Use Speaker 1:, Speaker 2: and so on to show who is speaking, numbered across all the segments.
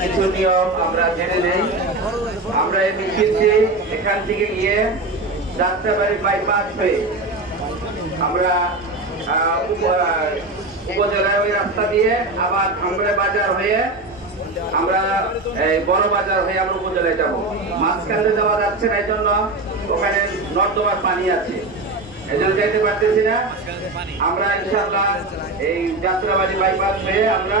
Speaker 1: কিছু নিয়ম আমরা জেনে নেই। আমরা এই এখান থেকে গিয়ে যাত্রাবাড়ি বাইপাস হয়ে আমরা উপজেলায় ওই রাস্তা দিয়ে আবার খামড়ে বাজার হয়ে আমরা বড় বাজার হয়ে আমরা উপজেলায় যাব। মাঝখানে যাওয়া যাচ্ছে না এই জন্য ওখানে নর্দমার পানি আছে। এই জন্য যাইতে পারতেছি না। আমরা ইনশাল্লাহ এই যাত্রাবাড়ি বাইপাস হয়ে আমরা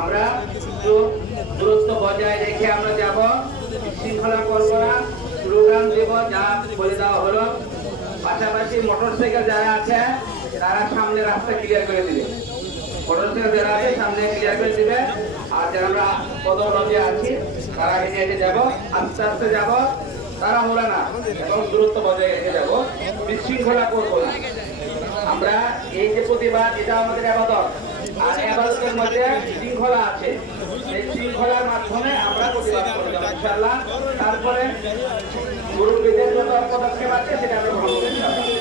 Speaker 1: আমরা দূরত্ব বজায় রেখে আমরা যাব। শৃঙ্খলা করব না স্লোগান দেব, যা বলে দেওয়া হলো। পাশাপাশি মোটরসাইকেল যারা আছে, তারা সামনে রাস্তা ক্লিয়ার করে দিবে। মোটরসাইকেল যারা আছে, সামনে ক্লিয়ার করে দিবে। আর যারা আমরা পদনদী আছি, তারা হেঁটে হেঁটে যাব, আস্তে আস্তে যাব। তারা মোড়া না, এবং দূরত্ব বজায় রেখে যাব। বিশৃঙ্খলা করব না। আমরা এই যে প্রতিবাদ, এটা আমাদের আবাদত শৃঙ্খলা আছে। শৃঙ্খলার মাধ্যমে আমরা প্রতিবাদ তারপরে মুরব্বীদের যত পদক্ষেপ আছে, সেটা আমরা গ্রহণ করতে